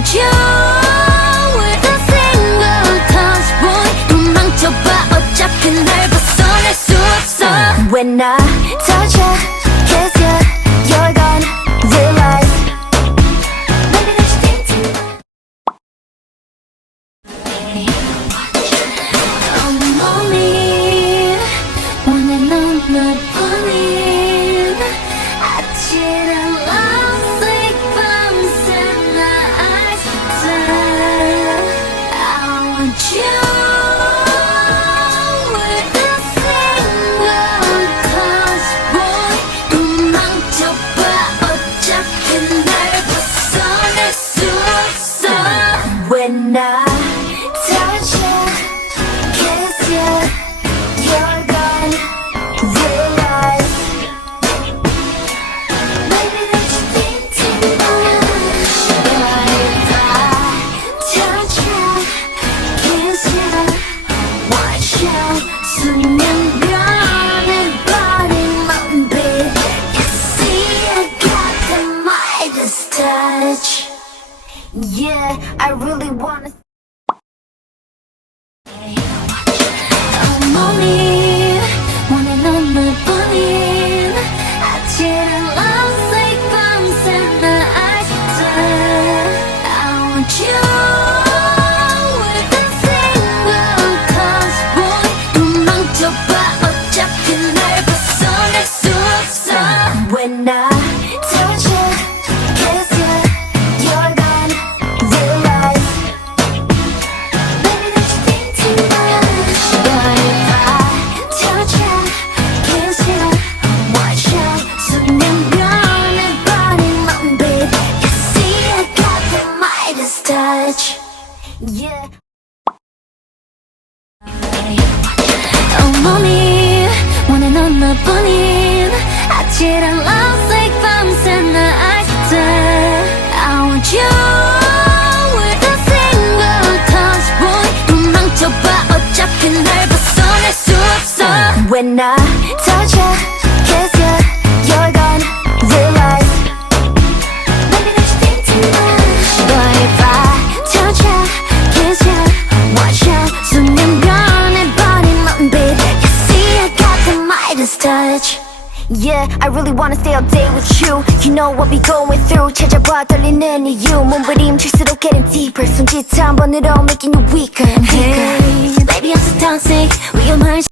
want you with a single touch boy 도망쳐봐 어차피 날 벗어날 수 없어 When I touch you, kiss you, you're gone realize Maybe there's things 온몸이 원해 넌 너뿐인 아찔한 lovesick 밤새 나 아직도 I want you with a single touch boy 도망쳐봐 어차피 날 벗어날 수 없어 When I touch you, kiss you, you're gone realize Maybe that you think too much But if I touch you, kiss you, watch you 수면 변해 버린 몸빛 You see I got the Midas touch Yeah, I really wanna 온몸이 원해 넌 너뿐인 아찔한 lovesick 밤새 나 아직도 I want you with a single touch boy 도망쳐봐 어차피 날 벗어날 수 없어 When I touch you, kiss you, you're gone realize Maybe that you think too much But if I touch you, kiss you, watch you 수면 변해버린 몸빛 You see I got the Midas touch Yeah 온몸이 원해 넌 너뿐인 아찔한 lovesick 밤새 나 아직도 I want you with a single touch boy 도망쳐봐 어차피 날 벗어날 수 없어 When I touch you, kiss you, you're gone realize Maybe that you think too much But if I touch you, kiss you, watch you 수면 변해버린 몸빛 You see I got the Midas touch Yeah, I really wanna stay all day with you You know what we going through 찾아봐 떨리는 이유 몸부림칠수록 getting deeper 손짓 한 번으로 making you weaker and weaker Baby I'm so toxic 위험한